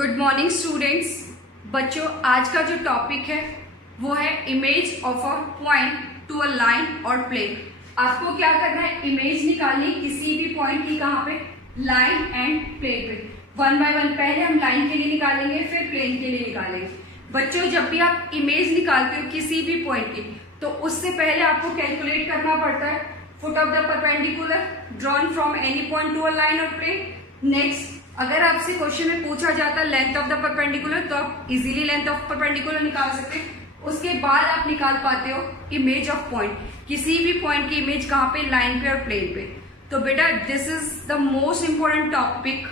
Good morning students. बच्चों, आज का जो टॉपिक है वो है image of a point to a line और प्लेन। आपको क्या करना है, इमेज निकालनी किसी भी पॉइंट की, कहाँ पे, लाइन एंड प्लेन पे। वन बाय वन पहले हम लाइन के लिए निकालेंगे, फिर प्लेन के लिए निकालेंगे। बच्चों, जब भी आप इमेज निकालते हो किसी भी पॉइंट की, तो उससे पहले आपको कैलकुलेट करना पड़ता है foot of the perpendicular drawn from any point to a line और प्लेन। नेक्स्ट, अगर आपसे क्वेश्चन में पूछा जाता है लेंथ ऑफ द परपेंडिकुलर, तो आप इजीली लेंथ ऑफ परपेंडिकुलर निकाल सकते हैं। उसके बाद आप निकाल पाते हो इमेज ऑफ पॉइंट, किसी भी पॉइंट की इमेज कहाँ पे, लाइन पे और प्लेन पे। तो बेटा, this is the most important topic.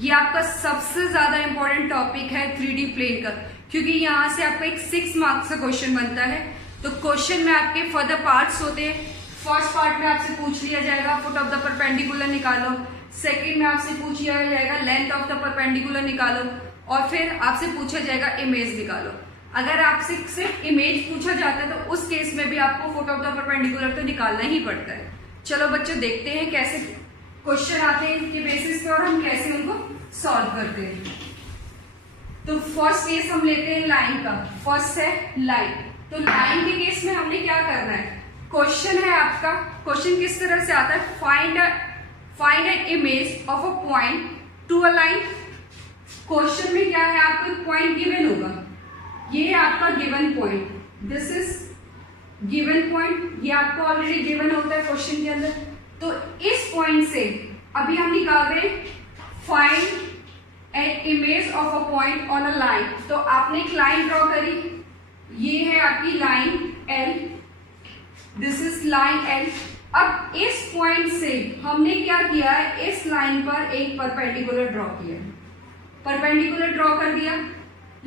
ये आपका सबसे ज्यादा इंपॉर्टेंट टॉपिक है 3D प्लेन का, क्योंकि यहाँ से आपका एक 6 मार्क्स का क्वेश्चन बनता है। तो क्वेश्चन में आपके फर्दर पार्ट्स होते हैं। फर्स्ट पार्ट में आपसे पूछ लिया जाएगा फुट ऑफ द परपेंडिकुलर निकालो, सेकंड में आपसे पूछ लिया जाएगा लेंथ ऑफ द परपेंडिकुलर निकालो, और फिर आपसे पूछा जाएगा इमेज निकालो। अगर आपसे सिर्फ इमेज पूछा जाता है तो उस केस में भी आपको फुट ऑफ द परपेंडिकुलर तो निकालना ही पड़ता है। चलो बच्चों, देखते हैं कैसे क्वेश्चन आते हैं इनके बेसिस पे और हम कैसे उनको सॉल्व करते हैं। तो फर्स्ट केस हम लेते हैं लाइन का। फर्स्ट है लाइन। तो लाइन के केस में हमने क्या करना है, क्वेश्चन है आपका, क्वेश्चन किस तरह से आता है, find an image of a point to a line. Question में क्या है, आपको एक पॉइंट गिवन होगा, ये है आपका given point, this is given point, ये आपको ऑलरेडी गिवन होता है क्वेश्चन के अंदर। तो इस पॉइंट से अभी हम निकाल रहे हैं find an image of a point on a line. तो आपने एक लाइन ड्रॉ करी, ये है आपकी line L, this is line L। अब इस पॉइंट से हमने क्या किया है, इस लाइन पर एक परपेंडिकुलर ड्रॉ किया, परपेंडिकुलर ड्रॉ कर दिया।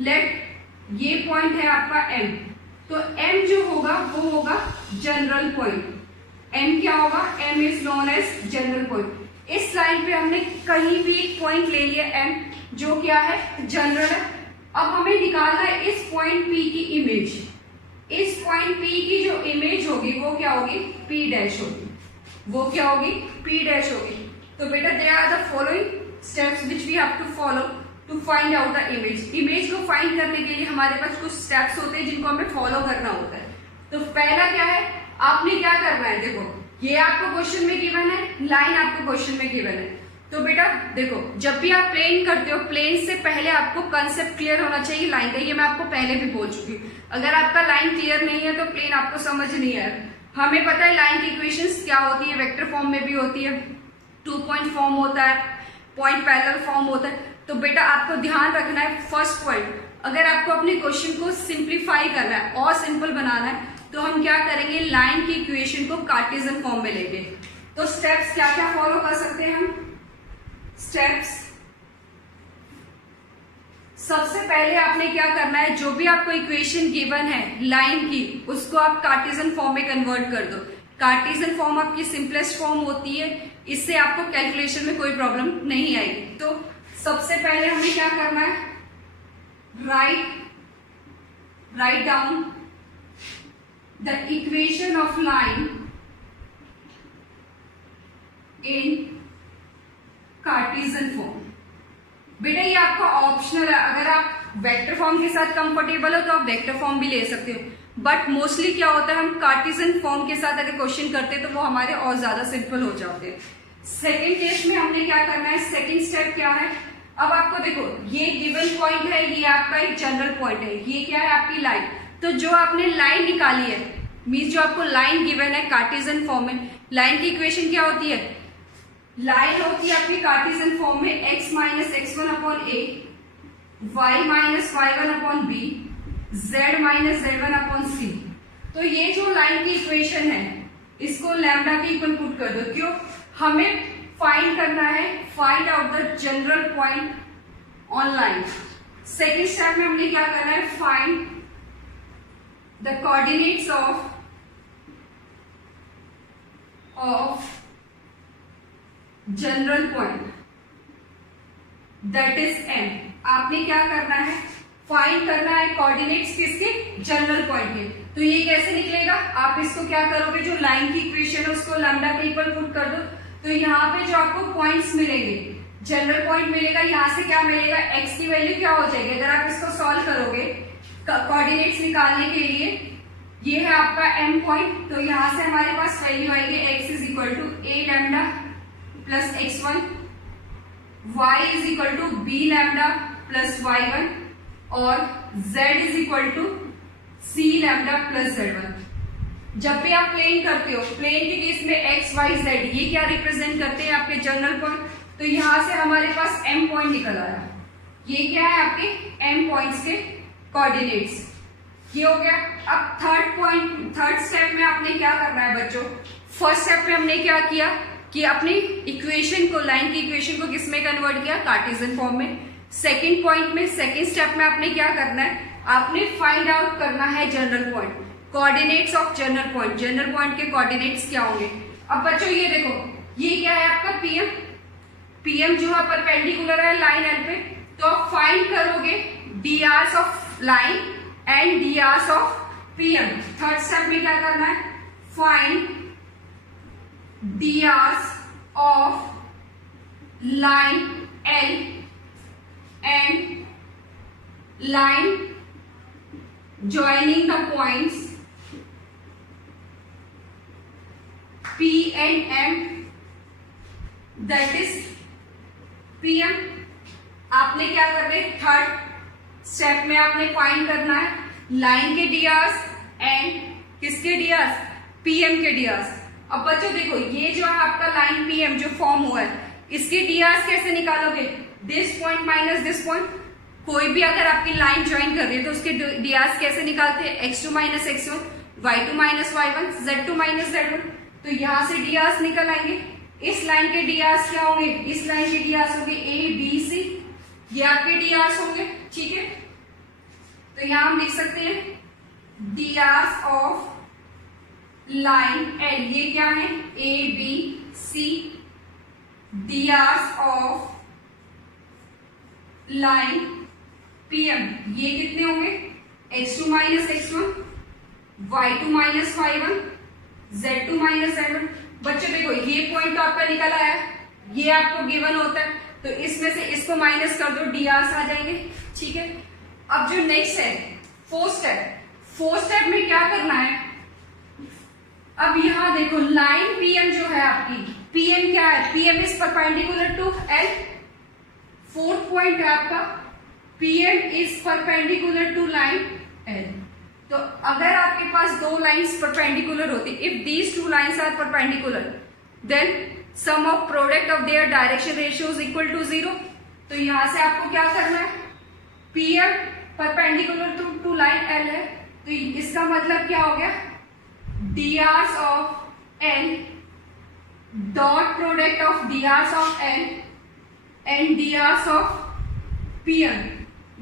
लेट ये पॉइंट है आपका M, तो M जो होगा वो होगा जनरल पॉइंट। M क्या होगा, M is known as general point. इस लाइन पे हमने कहीं भी एक पॉइंट ले लिया M, जो क्या है, जनरल है। अब हमें निकालना है इस पॉइंट P की इमेज। इस पॉइंट P की जो इमेज होगी वो क्या होगी, P डैश होगी, वो क्या होगी, P डैश होगी। तो बेटा, they are the following steps which we have to follow to find out the image. Image को फाइंड करने के लिए हमारे पास कुछ स्टेप्स होते हैं जिनको हमें फॉलो करना होता है। तो पहला क्या है, आपने क्या करना है, देखो ये आपको क्वेश्चन में गिवन है, लाइन आपको क्वेश्चन में गिवन है। तो बेटा देखो, जब भी आप प्लेन करते हो, प्लेन से पहले आपको कंसेप्ट क्लियर होना चाहिए लाइन का। ये मैं आपको पहले भी बोल चुकी हूँ। अगर आपका लाइन क्लियर नहीं है तो प्लेन आपको समझ नहीं आया। हमें पता है लाइन की इक्वेशंस क्या होती है, वेक्टर फॉर्म में भी होती है, 2 पॉइंट फॉर्म होता है, पॉइंट पैरेलल फॉर्म होता है। तो बेटा आपको ध्यान रखना है, फर्स्ट पॉइंट, अगर आपको अपने क्वेश्चन को सिंप्लीफाई करना है और सिंपल बनाना है, तो हम क्या करेंगे, लाइन की इक्वेशन को कार्टेशियन फॉर्म में लेंगे। तो स्टेप्स क्या क्या फॉलो कर सकते हैं हम, स्टेप्स, सबसे पहले आपने क्या करना है, जो भी आपको इक्वेशन गिवन है लाइन की, उसको आप कार्टेशियन फॉर्म में कन्वर्ट कर दो। कार्टेशियन फॉर्म आपकी सिंपलेस्ट फॉर्म होती है, इससे आपको कैलकुलेशन में कोई प्रॉब्लम नहीं आएगी। तो सबसे पहले हमें क्या करना है, write down the equation of line in Cartesian form. बेटा ये आपका ऑप्शनल है, अगर आप वेक्टर फॉर्म के साथ कंफर्टेबल हो तो आप वेक्टर फॉर्म भी ले सकते हो, बट मोस्टली क्या होता है, हम कार्टेशियन फॉर्म के साथ अगर क्वेश्चन करते हैं तो वो हमारे और ज्यादा सिंपल हो जाते हैं। सेकेंड केस में हमने क्या करना है, सेकेंड स्टेप क्या है, अब आपको देखो ये गिवन पॉइंट है, ये आपका एक जनरल पॉइंट है, ये क्या है आपकी लाइन। तो जो आपने लाइन निकाली है, मीन्स जो आपको लाइन गिवन है कार्टेशियन फॉर्म में, लाइन की इक्वेशन क्या होती है, लाइन होती है आपकी कार्टेशियन फॉर्म में x minus x1 upon a, y minus y1 upon b, z minus z1 upon c। तो ये जो लाइन की इक्वेशन है, इसको लैम्डा के इक्वल पुट कर दो। क्यों, हमें फाइंड करना है, find out the general point on line. Second step में हमने क्या करना है, find the coordinates of general point, that is M। आपने क्या करना है, फाइंड करना है कोऑर्डिनेट्स किसके, जनरल पॉइंट के। तो ये कैसे निकलेगा, आप इसको क्या करोगे, जो लाइन की इक्वेशन है उसको लैम्डा के इक्वल पुट कर दो। तो यहाँ पे जो आपको पॉइंट्स मिलेंगे, जनरल पॉइंट मिलेगा, यहाँ से क्या मिलेगा, x की वैल्यू क्या हो जाएगी, अगर आप इसको सॉल्व करोगे कोऑर्डिनेट्स निकालने के लिए, ये है आपका m पॉइंट, तो यहाँ से हमारे पास वैल्यू आएगी x is equal to a lambda plus x1, y is equal to b lambda plus y1 और z is equal to c lambda plus z1। जब भी आप प्लेन करते हो, प्लेन के केस में x y z ये क्या रिप्रेजेंट करते हैं, आपके जनरल पॉइंट, तो यहां से हमारे पास m पॉइंट निकल आया, ये क्या है आपके m पॉइंट्स के कोऑर्डिनेट्स, ये हो गया। अब थर्ड स्टेप में आपने क्या करना है बच्चों, फर्स्ट स्टेप में हमने क्या किया कि अपनी इक्वेशन को, लाइन की इक्वेशन को किस में कन्वर्ट किया, कार्टेशियन फॉर्म में। सेकंड पॉइंट में, सेकंड स्टेप में आपने क्या करना है, आपने फाइंड आउट करना है general point, coordinates of general point, general point के कोऑर्डिनेट्स क्या होंगे। अब बच्चों ये देखो, ये क्या है आपका पीएम, पीएम जो है परपेंडिकुलर है लाइन एल पे, तो आप फाइंड करोगे डीआरस of line and DRs of PM. Third step में क्या करना है, find डीआरस of line L and line joining the points P and M, that is PM। आपने क्या करना है, थर्ड स्टेप में आपने फाइंड करना है लाइन के डीआरस एंड किसके डीआरस, PM के डीआरस। अब बच्चों देखो, ये जो है आपका लाइन PM जो फॉर्म हुआ है, इसके डीआरस कैसे निकालोगे, this point minus this point. कोई भी अगर आपकी लाइन ज्वाइन कर रही है तो उसके डीआरस कैसे निकालते हैं, x2 minus x1, y2 minus y1, z2 minus z1, तो यहां से डीआरस निकल आएंगे। इस लाइन के डीआरस क्या होंगे, इस लाइन के डीआरस होंगे a b c, ये आपके डीआरस होंगे, ठीक है। तो यहां हम लिख सकते हैं डीआरस ऑफ लाइन एल, ये क्या है a b c, डीआरस of line PM ये कितने होंगे, x2 minus x1, y2 minus y1, z2 minus z1। बच्चों देखो, ये पॉइंट तो आपका निकल आया, ये आपको गिवन होता है, तो इसमें से इसको माइनस कर दो, डीआरस आ जाएंगे, ठीक है। अब जो नेक्स्ट है फोर्थ स्टेप में क्या करना है, अब यहां देखो लाइन PM जो है आपकी, PM क्या है, PM is perpendicular to L। Fourth point है आपका PM is perpendicular to line L। तो अगर आपके पास दो लाइंस परपेंडिकुलर होती, if these two lines are perpendicular, then sum of product of their direction ratio is equal to 0। तो यहां से आपको क्या करना है, PM perpendicular to line L है, तो इसका मतलब क्या हो गया, DRs of L dot product of डीआरस of L and DRs of PM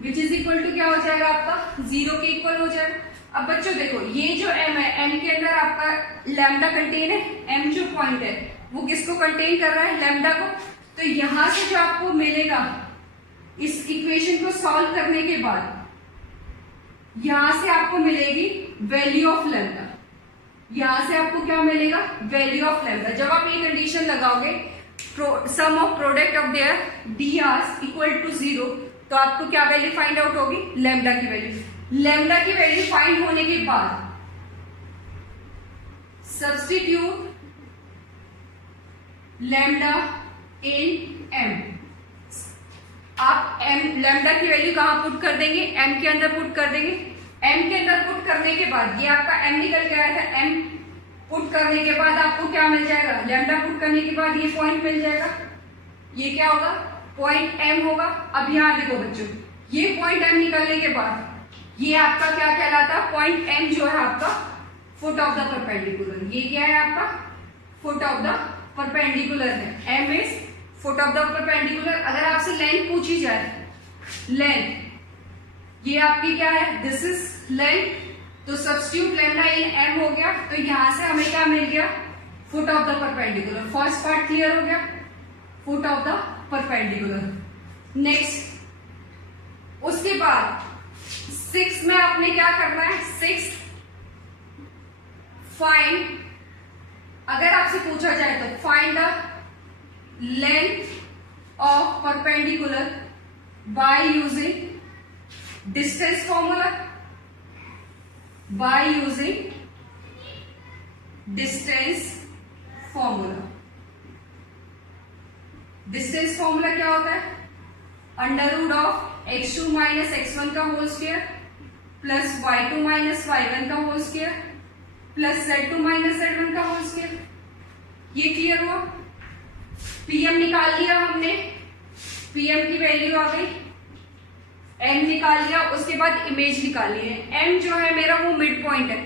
which is equal to क्या हो जाएगा आपका, 0 के इक्वल हो जाएगा। अब बच्चों देखो, ये जो M है, M के अंदर आपका लैम्डा कंटेन है, M जो पॉइंट है वो किसको कंटेन कर रहा है, लैम्डा को। तो यहां से जो आपको मिलेगा, इस इक्वेशन को सॉल्व करने के बाद यहां से आपको मिलेगी वैल्यू ऑफ लैम्डा, यहां से आपको क्या मिलेगा, वैल्यू ऑफ लैम्डा। जब आप ये कंडीशन लगाओगे, sum of product of their DRs equal to 0, तो आपको क्या वैल्यू फाइंड आउट होगी, लैम्डा की वैल्यू। लैम्डा की वैल्यू फाइंड होने के बाद सब्स्टिट्यूट लैम्डा इन M। आप लैम्डा की वैल्यू कहां पुट कर देंगे, M के अंदर पुट कर देंगे। M के अंदर पुट करने के बाद ये आपका M निकल के आया था, M पुट करने के बाद आपको क्या मिल जाएगा, लैम्डा पुट करने के बाद ये पॉइंट मिल जाएगा, ये क्या होगा, पॉइंट M होगा। अब यहां देखो बच्चों, ये पॉइंट M निकलने के बाद ये आपका क्या कहलाता है, पॉइंट M जो है आपका फुट ऑफ द परपेंडिकुलर, ये क्या है आपका फुट ऑफ द परपेंडिकुलर है, M is foot of the perpendicular. अगर आपसे लेंथ पूछी जाए, लेंथ ये आपकी क्या है, दिस इज लेंथ, तो सब्स्टिट्यूट लैम्डा इन M हो गया, तो यहां से हमें क्या मिल गया, foot of the perpendicular. First part clear हो गया, foot of the perpendicular. Next उसके बाद 6 में आपने क्या करना है, 6 फाइंड, अगर आपसे पूछा जाए तो find the length of perpendicular by using distance formula, bye using distance formula. Distance formula क्या होता है? Under root of x2 minus x1 का whole square plus y2 minus y1 का whole square plus z2 minus z1 का whole square. ये clear हुआ? pm निकाल लिया हमने, pm की वैल्यू आ गई, m निकाल लिया, उसके बाद इमेज निकाली है। m जो है मेरा वो मिड पॉइंट है,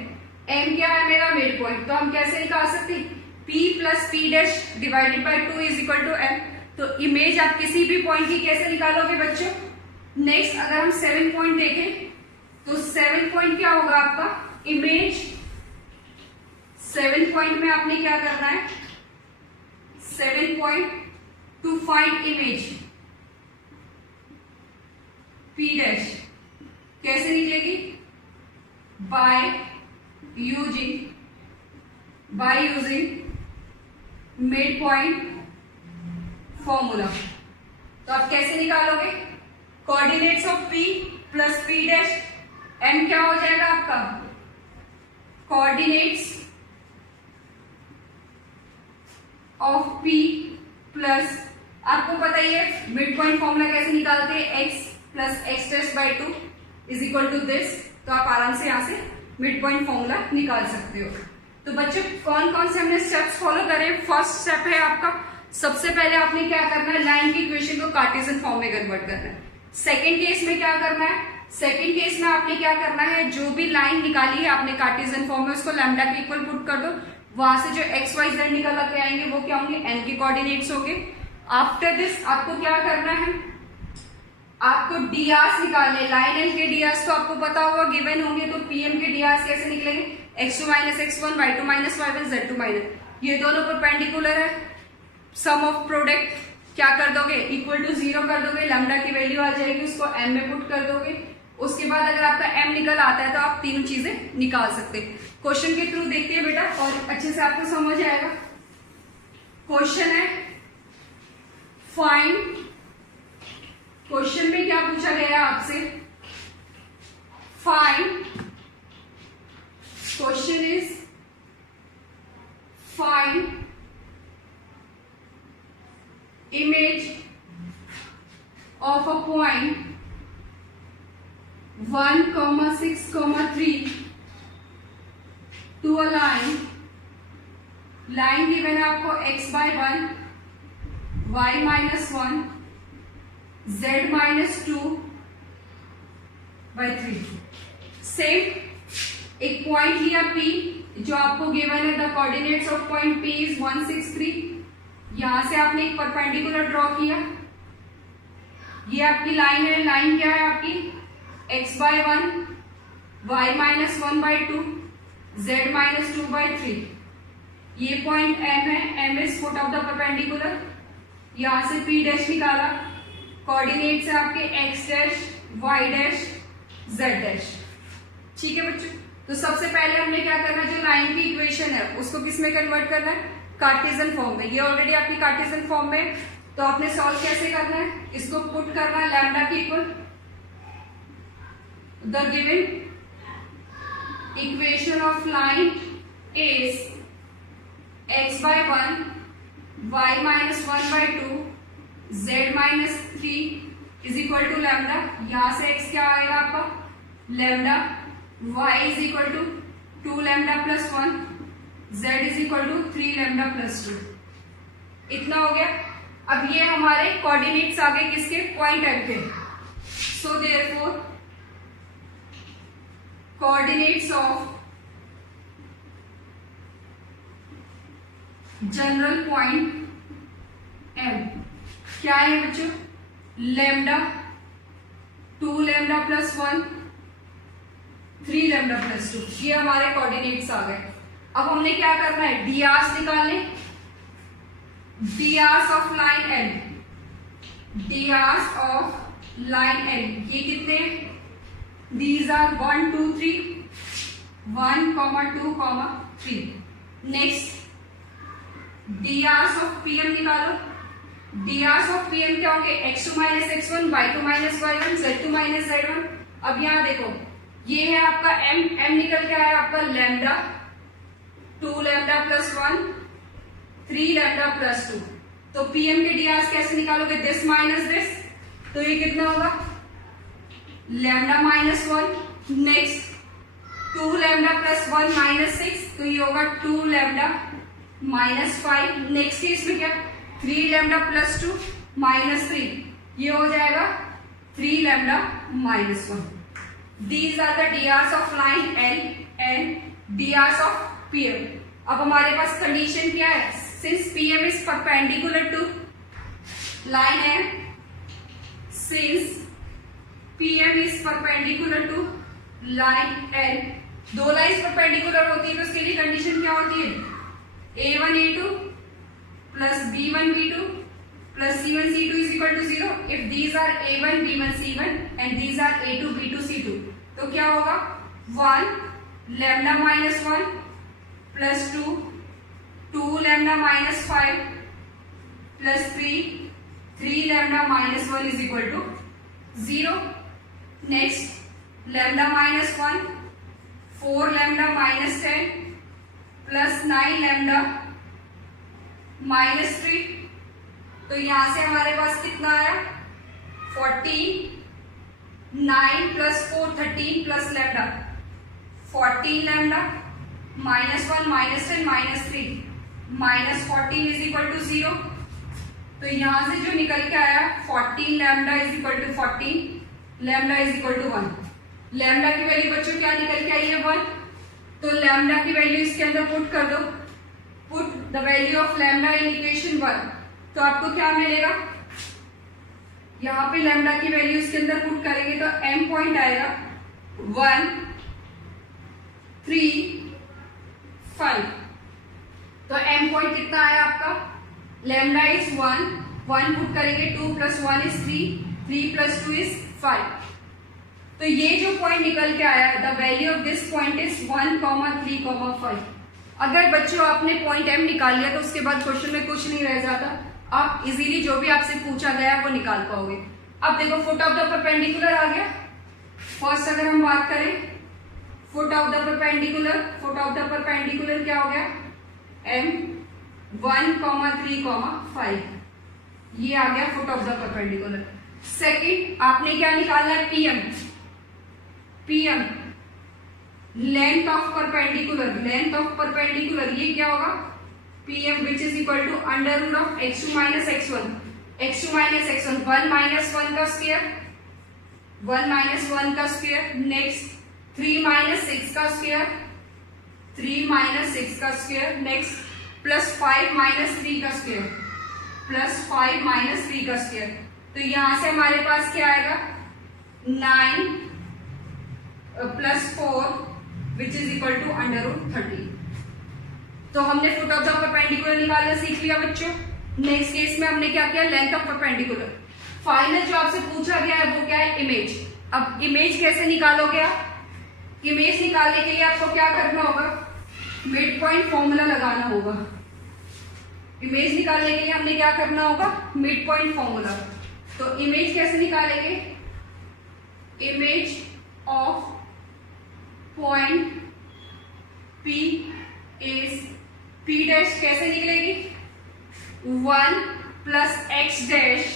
m क्या है मेरा मिड पॉइंट, तो हम कैसे निकाल सकते हैं? p plus p dash divided by 2 is equal to m। तो इमेज आप किसी भी पॉइंट की कैसे निकालोगे बच्चों? नेक्स्ट अगर हम 7 पॉइंट देखें तो 7 पॉइंट क्या होगा आपका? इमेज 7 पॉइंट में आपने क्या करना है? 7 point two find image p dash कैसे निकलेगी? Bye using mid point formula. तो आप कैसे निकालोगे? Coordinates of p plus p dash, m क्या हो जाएगा आपका? कोऑर्डिनेट्स ऑफ p प्लस, आपको पता ही है मिड पॉइंट फॉर्मूला कैसे निकालते हैं? x plus x dash by 2 is equal to this. तो आप आराम से यहां से मिड पॉइंट फॉर्मूला निकाल सकते हो। तो बच्चों कौन कौन से हमने स्टेप्स फॉलो करे? फर्स्ट स्टेप है आपका, सबसे पहले आपने क्या करना है? लाइन की इक्वेशन को कार्टेशियन फॉर्म में कन्वर्ट करना है। सेकंड केस में क्या करना है? सेकंड केस में आपने क्या करना है? जो भी लाइन निकाली है आपने कार्टेशियन फॉर्म में, उसको लैम्डा के इक्वल पुट कर दो, वहां से जो एक्स वाई जेड निकल के आएंगे वो क्या होंगे? एन के कोऑर्डिनेट्स होंगे। आफ्टर दिस आपको क्या करना है? आपको डीआर्स निकालने, लाइन एल के डीआर्स तो आपको पता होगा, गिवन होंगे। तो पीएम के डीआर्स कैसे निकलेंगे? x2 minus x1, y2 minus y1, z2 minus, ये दोनों परपेंडिकुलर है। सम ऑफ प्रोडक्ट क्या कर दोगे? इक्वल टू 0 कर दोगे, लैम्डा की वैल्यू आ जाएगी, उसको m में पुट कर दोगे। उसके बाद अगर आपका m निकल आता है तो आप तीनों चीजें निकाल सकते हैं। क्वेश्चन के थ्रू देखते हैं बेटा और अच्छे से आपको समझ आएगा। क्वेश्चन है फाइंड, क्वेश्चन में क्या पूछा गया आपसे? Find, question is find image of a point 1, 6, 3 to a line given है आपको x by 1, y minus 1, z minus 2 by 3। Same एक पॉइंट लिया P जो आपको गिवन है, the coordinates of point P is 1, 6, 3। यहां से आपने एक परपेंडिकुलर ड्रॉ किया, ये आपकी लाइन है। लाइन क्या है आपकी? x by 1, y minus 1 by 2, z minus 2 by 3। ये पॉइंट M है, M is foot of the perpendicular. यहां से P डैश निकाला, कोऑर्डिनेट्स है आपके x dash, y dash, z dash. ठीक है बच्चों, तो सबसे पहले हमने क्या करना है? जो लाइन की इक्वेशन है उसको किस में कन्वर्ट करना है? कार्टेशियन फॉर्म में। ये ऑलरेडी आपकी कार्टेशियन फॉर्म में, तो आपने सॉल्व कैसे करना है? इसको पुट करना है लैम्डा की equal the given equation of line is x by 1, y minus 1 by 2, z minus 3 is equal to lambda. यहां से x क्या आएगा आपका? Lambda. y is equal to 2 lambda plus 1, z is equal to 3 lambda plus 2। इतना हो गया। अब ये हमारे कोऑर्डिनेट्स आ गए किसके? पॉइंट M के। So therefore coordinates of general point M क्या है बच्चों? Lambda, 2 lambda plus 1, 3 lambda plus 2। ये हमारे कोऑर्डिनेट्स आ गए। अब हमने क्या करना है? डीआर्स निकालने, DRs of line L, DRs of line L ये कितने? These are 1, 2, 3, 1, 2, 3। Next DRs of PM निकालो, drs ऑफ pm क्या होंगे, x2 minus x1, y2 minus y1, z2 minus z1। अब यहाँ देखो ये है आपका m निकल के आया आपका lambda, 2 lambda plus 1, 3 lambda plus 2। तो pm के drs कैसे निकालोगे, दिस माइनस दिस, तो ये कितना होगा lambda minus 1। Next 2 lambda plus 1 minus 6, तो ये होगा 2 लैम्डा माइनस 5। नेक्स्ट केस में क्या, 3 लैम्डा प्लस 2 माइनस 3, ये हो जाएगा 3 lambda minus 1। These are the drs of line L and drs of PM। अब हमारे पास कंडीशन क्या है, since PM is perpendicular to line L, since PM is perpendicular to line L, दो lines perpendicular होती है तो उसके लिए कंडीशन क्या होती है, A1 A2 plus B1 B2 plus C1 C2 is equal to 0 if these are A1 B1 C1 and these are A2 B2 C2। तो क्या होगा 1 lambda minus 1 plus 2 2 lambda minus 5 plus 3 lambda minus 1 is equal to 0। Next lambda minus 1 4 lambda minus 10 plus 9 lambda minus 3। तो यहां से हमारे पास कितना आया 14, 9 plus 4 13 plus lambda 14 lambda minus 1 minus 10 minus 3 minus 14 is equal to 0। तो यहां से जो निकल के आया 14 lambda is equal to 14 lambda is equal to 1। Lambda की वैल्यू बच्चों क्या निकल के आई है 1, तो लैम्डा की वैल्यू इसके अंदर पुट कर दो, put the value of lambda in equation 1। तो आपको क्या मिलेगा, यहां पे लैम्डा की वैल्यू इसके अंदर पुट करेंगे तो m पॉइंट आएगा 1 3 5। तो m पॉइंट कितना आया आपका, लैम्डा इज 1 पुट करेंगे, 2 प्लस 1 इज 3 प्लस 2 इज 5। तो ये जो पॉइंट निकल के आया the value of this point is 1, 3, 5। अगर बच्चों आपने पॉइंट m निकाल लिया तो उसके बाद क्वेश्चन में कुछ नहीं रह जाता, आप इजीली जो भी आपसे पूछा गया वो निकाल पाओगे। अब देखो फुट ऑफ द परपेंडिकुलर आ गया। फर्स्ट अगर हम बात करें foot of the perpendicular, foot of the perpendicular क्या हो गया m 1, 3, 5, ये आ गया foot of the perpendicular. Second आपने क्या निकालना है pm length of perpendicular, length of perpendicular ये क्या होगा pm which is equal to under root of x2 minus x1, x2 minus x1 1 minus 1 का स्क्वायर, 1 minus 1 का स्क्वायर। नेक्स्ट 3 minus 6 का स्क्वायर, 3 minus 6 का स्क्वायर। नेक्स्ट प्लस 5 minus 3 का square, plus 5 minus 3 का square. तो यहां से हमारे पास क्या आएगा 9 plus 4 which is equal to under root 30। तो हमने फुट ऑफ द परपेंडिकुलर निकालना सीख लिया बच्चों। नेक्स्ट केस में हमने क्या किया लेंथ ऑफ परपेंडिकुलर। फाइनल जो आपसे पूछा गया है वो क्या है इमेज। अब इमेज कैसे निकालोगे आप, इमेज निकालने के लिए आपको क्या करना होगा मिड पॉइंट फॉर्मूला लगाना होगा। इमेज निकालने के लिए हमने क्या करना होगा मिड पॉइंट फॉर्मूला। तो इमेज कैसे निकालेंगे, image of point P is P dash कैसे निकलेगी 1 plus x dash,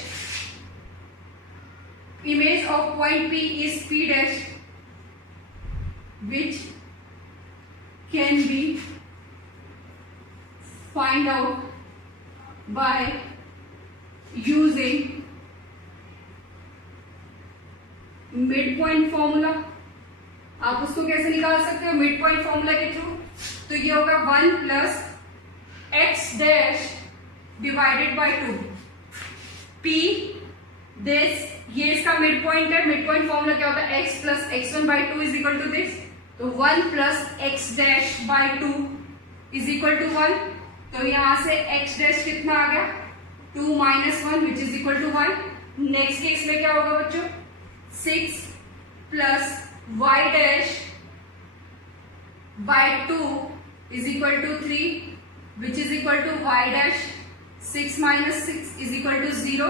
image of point P is P dash which can be find out by using mid point formula. आप उसको कैसे निकाल सकते हो मिड पॉइंट फॉर्मूला के थ्रू। तो ये होगा 1 plus x dash divided by 2 P this, ये इसका मिड पॉइंट है। मिड पॉइंट फॉर्मूला क्या होता है x plus x1 by 2 is equal to this. तो 1 plus x dash by 2 is equal to 1। तो यहां से x डैश कितना आ गया 2 minus 1 which is equal to 1। Next case में क्या होगा बच्चों 6 plus y dash by 2 is equal to 3 which is equal to y dash 6 minus 6 is equal to 0।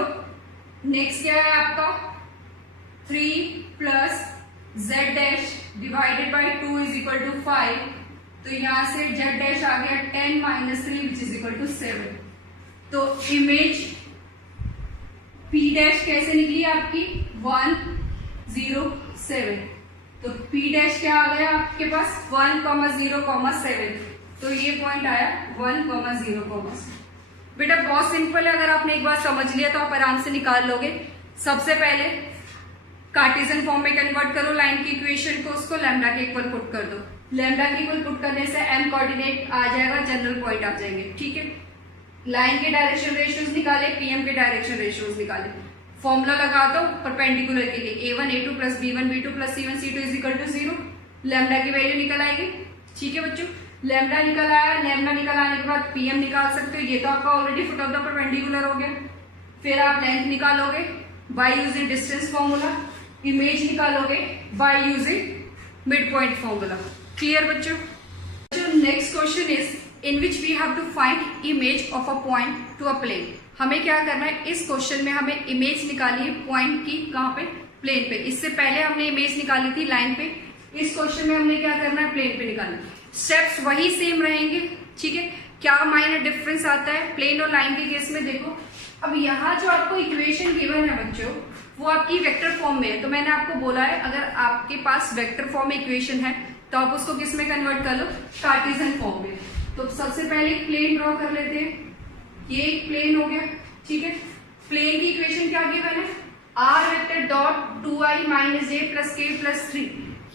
Next क्या है आपका 3 plus z dash divided by 2 is equal to 5। तो यहां से z डैश आ गया 10 minus 3 which is equal to 7। तो image p dash कैसे निकली आपकी 1 0 7। तो p डैश क्या आ गया आपके पास 1 0 7। तो ये पॉइंट आया 1 0 7। बेटा बहुत सिंपल है, अगर आपने एक बार समझ लिया तो आप आराम से निकाल लोगे। सबसे पहले कार्टेशियन फॉर्म में कन्वर्ट करो लाइन की इक्वेशन को, उसको लैम्डा के इक्वल पुट कर दो। लैम्डा के इक्वल पुट करने से m कोऑर्डिनेट आ जाएगा, जनरल पॉइंट आ जाएंगे। ठीक है, लाइन के डायरेक्शन रेशियोज निकाले, पीएम के डायरेक्शन रेशियोज निकाले। फॉर्मूला लगा दो परपेंडिकुलर के लिए a1 a2 plus b1 b2 plus c1 c2 is equal to 0। Lambda की वैल्यू निकल आएगी। ठीक है बच्चों, लैम्डा निकल आया। लैम्डा निकल आने के बाद पीएम निकाल सकते हो, ये तो आपका already foot of the perpendicular हो गया। फिर आप लेंथ निकालोगे by using distance formula, image निकालोगे by using mid point formula. Clear बच्चों? Next question is in which we have to find image of a point to a plane. हमें क्या करना है, इस क्वेश्चन में हमें इमेज निकाली है पॉइंट की, कहाँ पे, प्लेन पे। इससे पहले हमने इमेज निकाली थी लाइन पे, इस क्वेश्चन में हमने क्या करना है, प्लेन पे निकालना। स्टेप्स वही सेम रहेंगे। ठीक है, क्या माइनर डिफरेंस आता है प्लेन और लाइन के केस में, देखो। अब यहाँ जो आपको इक्वेशन गिवन है बच्चों, वो आपकी वेक्टर फॉर्म में है। तो मैंने आपको बोला है अगर आपके पास वेक्टर फॉर्म में इक्वेशन है तो आप उसको किस में कन्वर्ट कर लो, कार्टेशियन फॉर्म में। तो सबसे पहले प्लेन ड्रॉ कर लेते हैं। ये एक प्लेन हो गया। ठीक है, प्लेन की इक्वेशन क्या गिवन है, r vector dot 2i minus a plus k plus 3।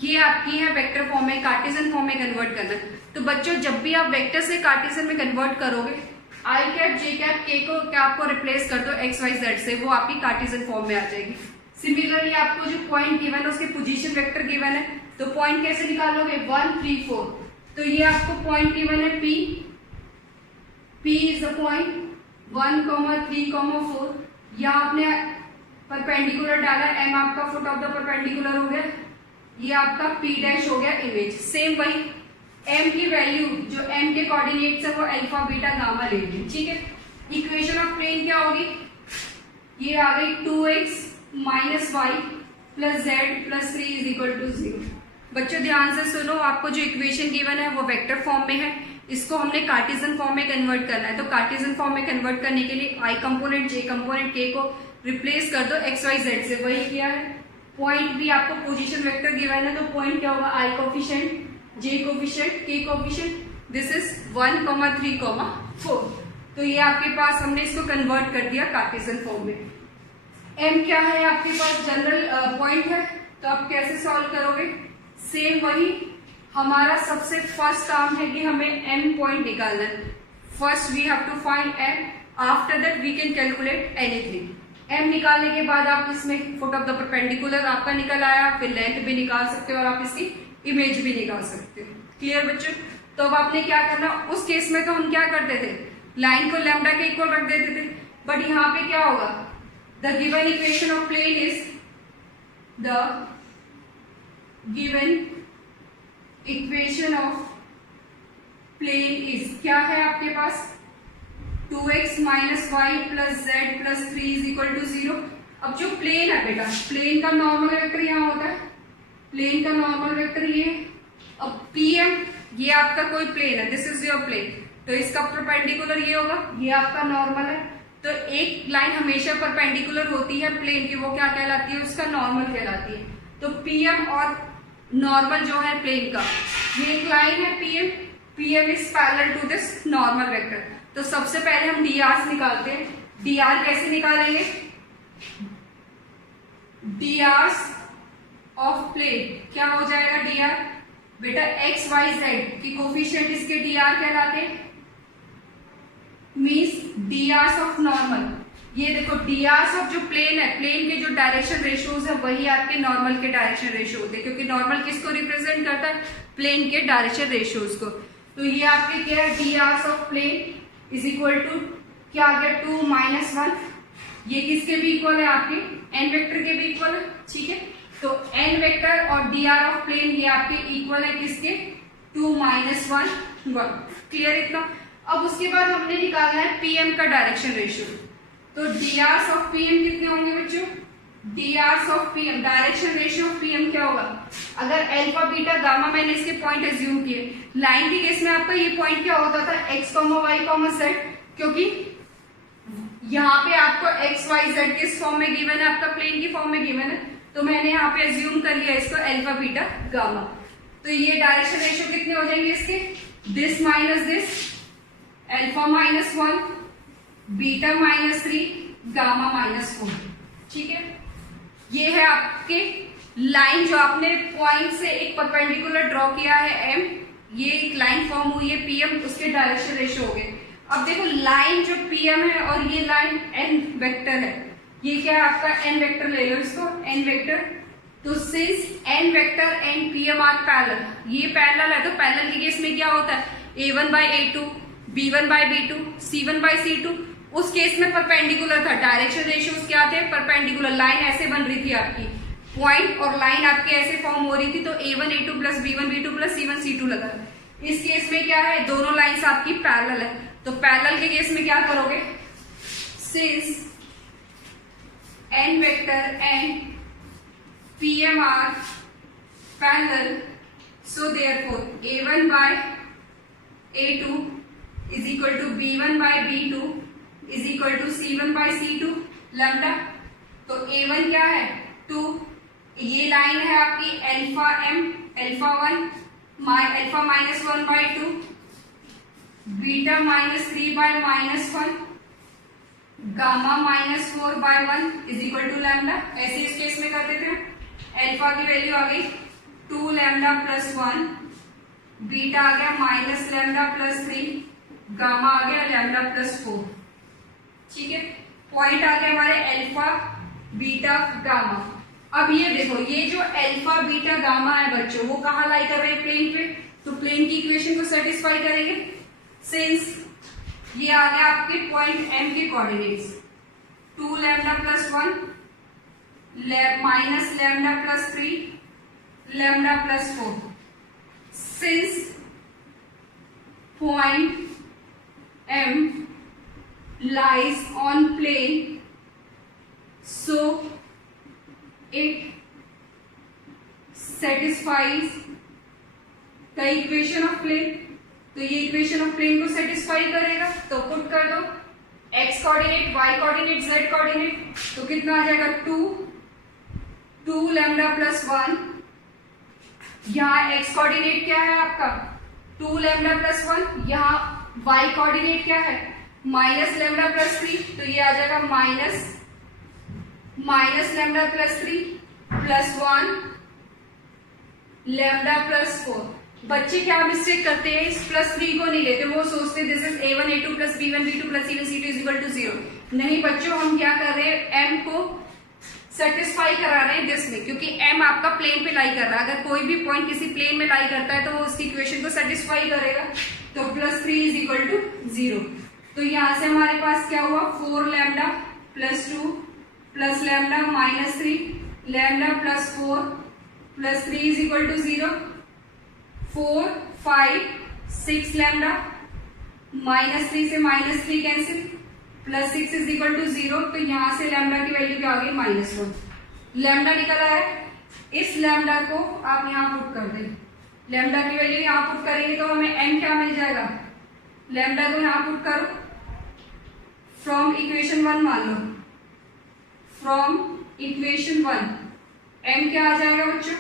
ये आपकी है वेक्टर फॉर्म में, कार्टेशियन फॉर्म में कन्वर्ट करना। तो बच्चों जब भी आप वेक्टर से कार्टेशियन में कन्वर्ट करोगे, आई कैप जे कैप के को क्या आपको रिप्लेस कर दो एक्स वाई जेड से, वो आपकी कार्टेशियन फॉर्म में आ जाएगी। सिमिलरली आपको जो पॉइंट गिवन है उसके पोजीशन वेक्टर गिवन है, तो पॉइंट कैसे निकालोगे 1 3 4। तो ये आपको पॉइंट गिवन है P इज द पॉइंट 1 3 4। यहाँ आपने परपेंडिकुलर डाला, m आपका फुट ऑफ द परपेंडिकुलर हो गया, ये आपका P डैश हो गया इमेज। सेम वही m की वैल्यू जो m के कोऑर्डिनेट्स है वो अल्फा बीटा गामा लेंगे। ठीक है, इक्वेशन ऑफ प्लेन क्या होगी, ये आ गई 2x minus y plus z plus 3 is equal to 0। बच्चों ध्यान से सुनो, आपको जो इक्वेशन गिवन है वो वेक्टर फॉर्म में है, इसको हमने कार्टेशियन फॉर्म में कन्वर्ट करना है। तो कार्टेशियन फॉर्म में कन्वर्ट करने के लिए आई कंपोनेंट जे कंपोनेंट के को रिप्लेस कर दो एक्स वाई जेड से, वही किया है। पॉइंट भी आपको पोजीशन वेक्टर गिवन है, तो पॉइंट क्या होगा, आई कोफिशिएंट, जे कोफिशिएंट, के कोफिशिएंट, दिस इज 1 3 4। तो ये आपके पास हमने इसको कन्वर्ट कर दिया कार्टेशियन फॉर्म में। m क्या है आपके पास, जनरल पॉइंट है, तो आप कैसे सॉल्व करोगे, सेम वही। हमारा सबसे फर्स्ट काम है कि हमें m पॉइंट निकालना है। First we have to find m, after that we can calculate anything. m निकालने के बाद आप इसमें फुट ऑफ द परपेंडिकुलर आपका निकल आया, फिर लेंथ भी निकाल सकते हो और आप इसकी इमेज भी निकाल सकते हो। क्लियर बच्चों? तो अब आपने क्या करना, उस केस में तो हम क्या करते थे, लाइन को लैम्डा के इक्वल रख देते थे, बट यहाँ पे क्या होगा, the given equation of plane is the given equation of plane is, क्या है आपके पास 2x minus y plus z plus 3 is equal to 0। अब जो प्लेन है बेटा, प्लेन का नॉर्मल वेक्टर यहाँ होता है, प्लेन का नॉर्मल वेक्टर ये। अब pm ये आपका कोई प्लेन है, दिस इज योर प्लेन, तो इसका परपेंडिकुलर ये होगा, ये आपका नॉर्मल है। तो एक लाइन हमेशा परपेंडिकुलर होती है प्लेन की, वो क्या कहलाती है, उसका नॉर्मल कहलाती है। तो pm और नॉर्मल जो है प्लेन का, ये एक लाइन है pm is parallel to this normal vector. तो सबसे पहले हम dr निकालते हैं। dr कैसे निकालेंगे, dr ऑफ प्लेन क्या हो जाएगा, dr बेटा x y z की कोफिशिएंट इसके dr कहलाते हैं, मीन्स dr ऑफ नॉर्मल। ये देखो dr ऑफ जो प्लेन है, प्लेन के जो डायरेक्शन रेशियोज है वही आपके नॉर्मल के डायरेक्शन रेशियो होते हैं, क्योंकि नॉर्मल किसको रिप्रेजेंट करता है, प्लेन के डायरेक्शन रेशियोज को। तो ये आपके क्या है, dr of plane is equal to क्या आ गया 2 माइनस 1। ये किसके भी इक्वल है, आपके n वेक्टर के भी इक्वल है। ठीक है, तो n वेक्टर और dr ऑफ प्लेन ये आपके इक्वल है किसके, 2 माइनस 1 1। क्लियर इतना? अब उसके बाद हमने निकालना है पीएम का डायरेक्शन रेशियो। तो drs ऑफ पीएम कितने होंगे बच्चों? drs of PM, direction ratio of PM क्या होगा? अगर अल्फा बीटा गामा मैंने इसके पॉइंट एज्यूम किए, लाइन के केस में आपका ये पॉइंट क्या होता था? x, y, z, क्योंकि यहाँ पे आपको x, y, z किस फॉर्म में गिवन है? आपका प्लेन की फॉर्म में गिवन है, तो मैंने यहाँ पे एज्यूम कर लिया इसको अल्फा बीटा गामा। तो ये डायरेक्शन रेशियो कितने हो जाएंगे इसके? This minus this, alpha -1, beta -3, gamma -4। ठीक है, ये है आपके लाइन जो आपने पॉइंट से एक परपेंडिकुलर ड्रॉ किया है m, ये एक लाइन फॉर्म हुई है pm, उसके डायरेक्शन रेशियो हो गए। अब देखो लाइन जो pm है और ये लाइन n वेक्टर है, ये क्या है आपका n वेक्टर, ले लो इसको n वेक्टर। तो since n vector and pm are parallel, ये पैरेलल है, तो पैरेलल के केस में क्या होता है? a1 by a2, b1 by b2, c1 by c2। उस केस में परपेंडिकुलर था, डायरेक्शन रेशियोज क्या थे? परपेंडिकुलर। लाइन ऐसे बन रही थी आपकी, पॉइंट और लाइन आपके ऐसे फॉर्म हो रही थी, तो a1 a2 plus b1 b2 plus c1 c2 लगा। इस केस में क्या है? दोनों लाइंस आपकी पैरेलल है, तो पैरेलल के केस में क्या करोगे? Since n vector and pm are parallel, so therefore a1 by a2 is equal to b1 by b2 is equal to c1 by c2 लैम्डा। तो a1 क्या है? 2, ये लाइन है आपकी alpha m, alpha 1 alpha -1 by 2, beta -3 by -1, gamma -4 by 1 is equal to lambda. ऐसे इस केस में कर देते हैं। अल्फा की वैल्यू आ गई 2 लैम्डा प्लस 1, बीटा आ गया माइनस लैम्डा प्लस 3, गामा आ गया लैम्डा प्लस 4। ठीक है, पॉइंट आ गया हमारे अल्फा बीटा गामा। अब ये देखो, ये जो अल्फा बीटा गामा है बच्चों, वो कहाँ लाई कर रहे हैं? प्लेन पे। तो प्लेन की इक्वेशन को सेटिस्फाई करेंगे। सिंस ये आ गया आपके पॉइंट एम के कोऑर्डिनेट्स, 2 lambda plus 1 minus lambda plus 3, lambda plus 4। Since point M lies on plane, so it satisfies the equation of plane। तो ये इक्वेशन ऑफ प्लेन को सेटिस्फाई करेगा, तो पुट कर दो x coordinate, y coordinate, z coordinate, तो कितना आ जाएगा? 2 लैम्डा प्लस 1। यहाँ x कोऑर्डिनेट क्या है आपका? 2 लैम्डा प्लस 1। यहाँ y कोऑर्डिनेट क्या है? माइनस लैम्डा प्लस 3, तो ये आ जाएगा minus lambda plus 3 plus 1 lambda plus 4। बच्चे क्या मिस्टेक करते हैं? इस प्लस 3 को नहीं लेते, वो सोचते this is a1 a2 plus b1 b2 plus c1 c2 is equal to 0। नहीं बच्चों, हम क्या कर रहे हैं? m को सेटिस्फाई करा रहे हैं दिस में, क्योंकि m आपका प्लेन पे लाई कर रहा है। अगर कोई भी पॉइंट किसी प्लेन में लाई करता है तो वो उसकी इक्वेशन को सेटिस्फाई करेगा। तो प्लस 3 इज इक्वल टू 0। तो यहां से हमारे पास क्या हुआ? 4 lambda plus 2 plus lambda minus 3 lambda plus 4 plus 3 is equal to 0। 4 5 6 lambda minus 3 से minus 3 cancel, plus 6 is equal to 0। तो यहां से लैम्डा की वैल्यू क्या आ गई? -1। लैम्डा निकला है, इस लैम्डा को आप यहां पुट कर दें। लैम्डा की वैल्यू यहां पुट करेंगे तो हमें m क्या मिल जाएगा? लैम्डा को यहां पुट करो, फ्रॉम इक्वेशन 1 मान लो, फ्रॉम इक्वेशन 1 m क्या आ जाएगा बच्चों?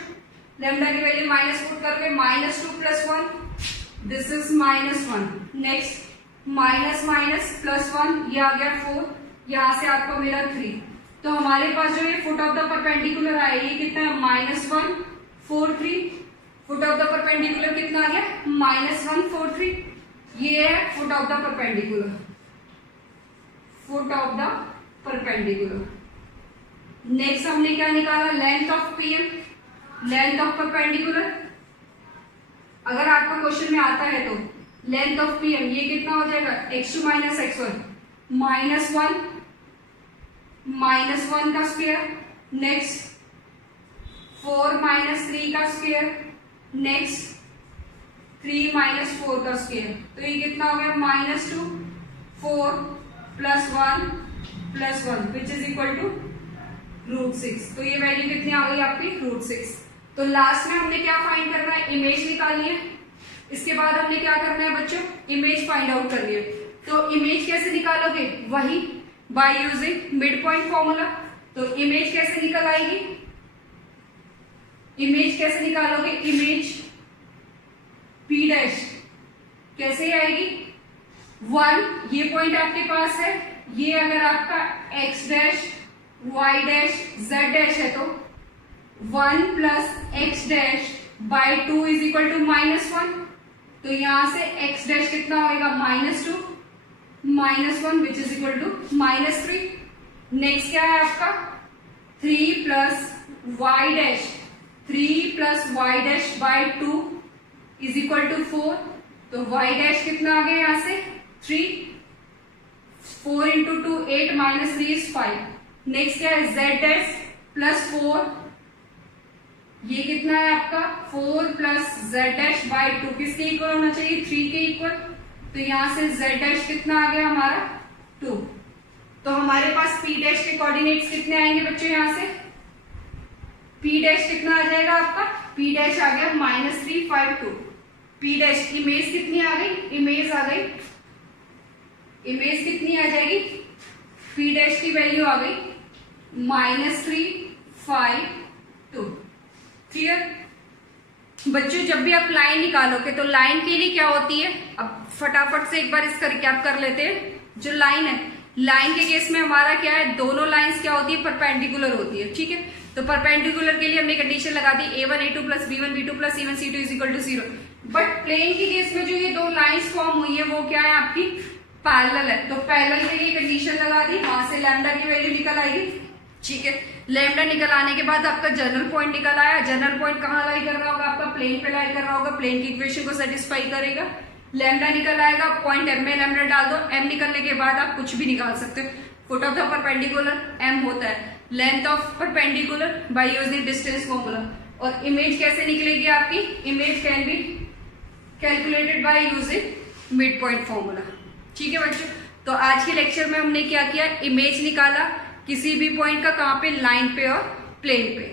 लैम्डा की वैल्यू माइनस पुट करके -2 plus 1, this is -1। Next minus minus plus 1, ये आ गया 4, यहां से आपको मिला 3। तो हमारे पास जो ये फुट ऑफ द परपेंडिकुलर आया, ये कितना है? -1 4 3। फुट ऑफ द परपेंडिकुलर कितना आ गया? -1 4 3। ये है foot of the perpendicular, foot of the perpendicular. Next हमने क्या निकाला? Length of PM, length of perpendicular. अगर आपका क्वेश्चन में आता है तो लेंथ ऑफ पीएम ये कितना हो जाएगा? x2 माइनस x1 -1 का स्क्वायर, नेक्स्ट 4 -3 का स्क्वायर, नेक्स्ट 3 माइनस 4 का स्क्वायर, तो ये कितना हो गया -2 4 plus 1 plus 1 which is equal to √6। तो ये वैल्यू कितनी आ गई आपकी √6। तो लास्ट में हमने क्या फाइंड करना है, इमेज निकालनी है। इसके बाद हमने क्या करना है बच्चों, इमेज फाइंड आउट करनी है। तो इमेज कैसे निकालोगे, वही bye using mid point formula. तो इमेज कैसे निकल आएगी, इमेज कैसे निकालोगे, इमेज P डैश कैसे आएगी, 1 ये पॉइंट आपके पास है, ये अगर आपका x dash y dash z dash है तो 1 plus x dash by 2 is equal to -1। तो यहां से x डैश कितना होगा -2 -1 which is equal to -3। Next क्या है आपका 3 plus y dash, 3 plus y dash by 2 is equal to 4। तो y डैश कितना आ गया यहां से 3, 4 इंटू 2 8 माइनस 3 इज 5। नेक्स्ट क्या है z डैश प्लस 4, ये कितना है आपका 4 प्लस z डैश बाई 2 किसके इक्वल होना चाहिए 3 के इक्वल। तो यहां से z डैश कितना आ गया हमारा 2। तो हमारे पास p डैश के कोऑर्डिनेट्स कितने आएंगे बच्चों, यहां से p डैश कितना आ जाएगा आपका, p डैश आ गया -3 5 2। p डैश की इमेज कितनी आ गई, इमेज आ गई, इमेज कितनी आ जाएगी, p डैश की वैल्यू आ गई -3 5 2। क्लियर बच्चों, जब भी आप लाइन निकालोगे तो लाइन के लिए क्या होती है, अब फटाफट से एक बार इसका रिकैप कर लेते हैं। जो लाइन है, लाइन के केस में हमारा क्या है, दोनों लाइंस क्या होती है, परपेंडिकुलर होती है। ठीक है, तो परपेंडिकुलर के लिए हमने कंडीशन लगा दी a1 a2 plus b1 b2 plus c1 c2 is equal to 0। But plane के केस में जो ये दो लाइंस फॉर्म हुई है वो क्या है आपकी पैरेलल है। तो पैरेलल के लिए कंडीशन लगा दी, वहां से लैम्डा की वैल्यू निकल आएगी। ठीक है, लैम्डा निकल आने के बाद आपका जनरल पॉइंट निकल आया। जनरल पॉइंट कहाँ लाई कर रहा होगा, आपका प्लेन पे लाई कर रहा होगा, प्लेन की इक्वेशन को सेटिस्फाई करेगा। लैम्डा निकल आएगा, पॉइंट m में लैम्डा डाल दो, m निकलने के बाद आप कुछ भी निकाल सकते हो। Foot of the perpendicular m होता है length of perpendicular by using distance formula. और इमेज कैसे निकलेगी आपकी, image can be calculated by using mid point formula. ठीक है बच्चों, तो आज के लेक्चर में हमने क्या किया, इमेज निकाला किसी भी पॉइंट का, कहाँ पे, लाइन पे और प्लेन पे।